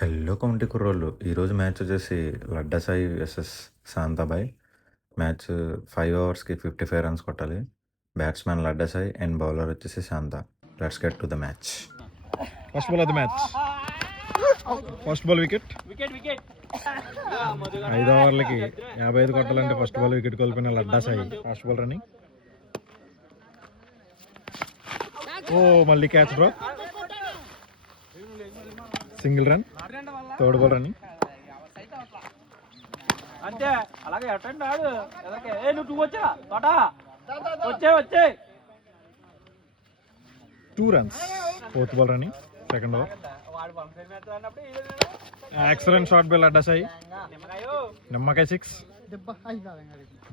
Hello committee కుర్రోళ్ళు ఈరోజు match వచ్చేసి లడ్డా సాయి వర్సెస్ శాంతాబాయ్. మ్యాచ్ 5 ఓవర్స్కి 55 రన్స్ కొట్టాలి. Batsmen Ladda Sai and bowler వచ్చేసి Shanta. Let's get to the match. First ball of the match. First ball wicket. 5 ఓవర్లకి 55 కొట్టాలంటే ఫస్ట్ బాల్ వికెట్ కోల్పోయిన Ladda Sai. First ball running. మళ్ళీ catch bro. Single run. Third ball running. అంతే అలాగే అటెండ్ ఆడు. నువ్వు వచ్చా వచ్చే 2 runs. Fourth ball running. Second over. Excellent shot by Ladda Sai. నిమ్మకాయ 6.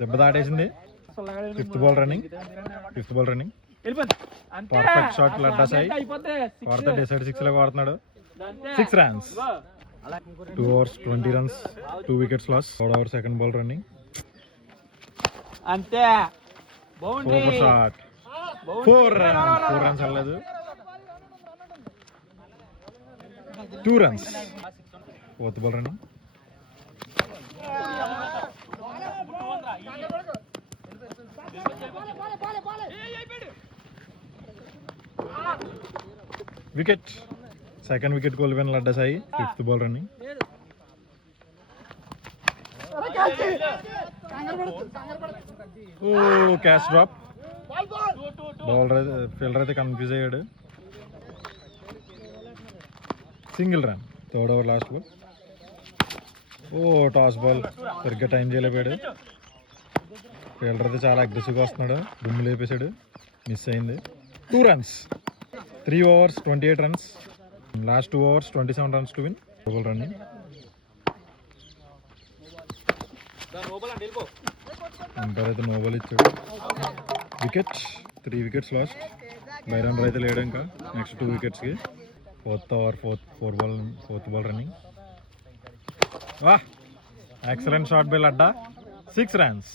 దెబ్బ దాటేసింది. Fifth ball running. Perfect shot Ladda Sai. వార్త డిసైడ్ 6 లాగా వాడుతున్నాడు. 6 runs. 2 overs 20 runs, 2 wickets lost. 4 overs second ball running. అంతే Super shot. 4 runs అల్లదు. 2 runs. Fourth ball running. Wicket. Second wicket కోల్పోయిన Ladda Sai. Fifth ball running. Catch drop. Bowler fielder అయితే confuse అయ్యాడు. Single run. Third over last ball. Toss ball సరిగ్గా time చేయలేపాడు. Fielder అయితే చాలా అగ్రెసివ్గా వస్తున్నాడు. దుమ్ము లేపేశాడు. మిస్ అయింది. 2 runs. 3 overs 28 runs. Last 2 overs 27 runs to win. Double running. Umpire అయితే నో బాల్ ఇచ్చాడు. వికెట్. 3 wickets lost. బైరన్ అయితే లేడు ఇంకా. నెక్స్ట్ 2 wicketsకి. Fourth ball running. Excellent shot by Ladda. 6 runs.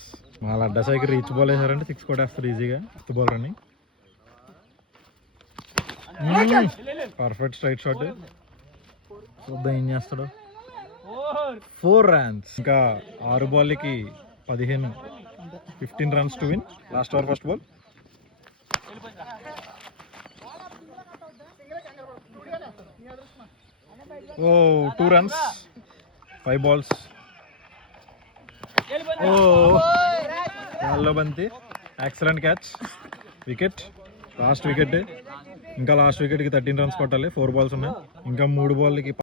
మా లడ్డా సైకి రీచ్ బాల్ వేసారంటే 6 కొట్టేస్తారు ఈజీగా. Fifth ball running. Perfect straight shot. చూద్దాం ఏం చేస్తాడు. 4 runs. ఇంకా 6 బాల్కి 15 runs to win. Last over first ball. Two runs. 5 balls. బాల్లో బంతి. Excellent catch. Wicket. Last wicket. ఇంకా last వికెట్కి 13 runs కొట్టాలి. 4 balls ఉన్నాయి. ఇంకా 3 బాల్కి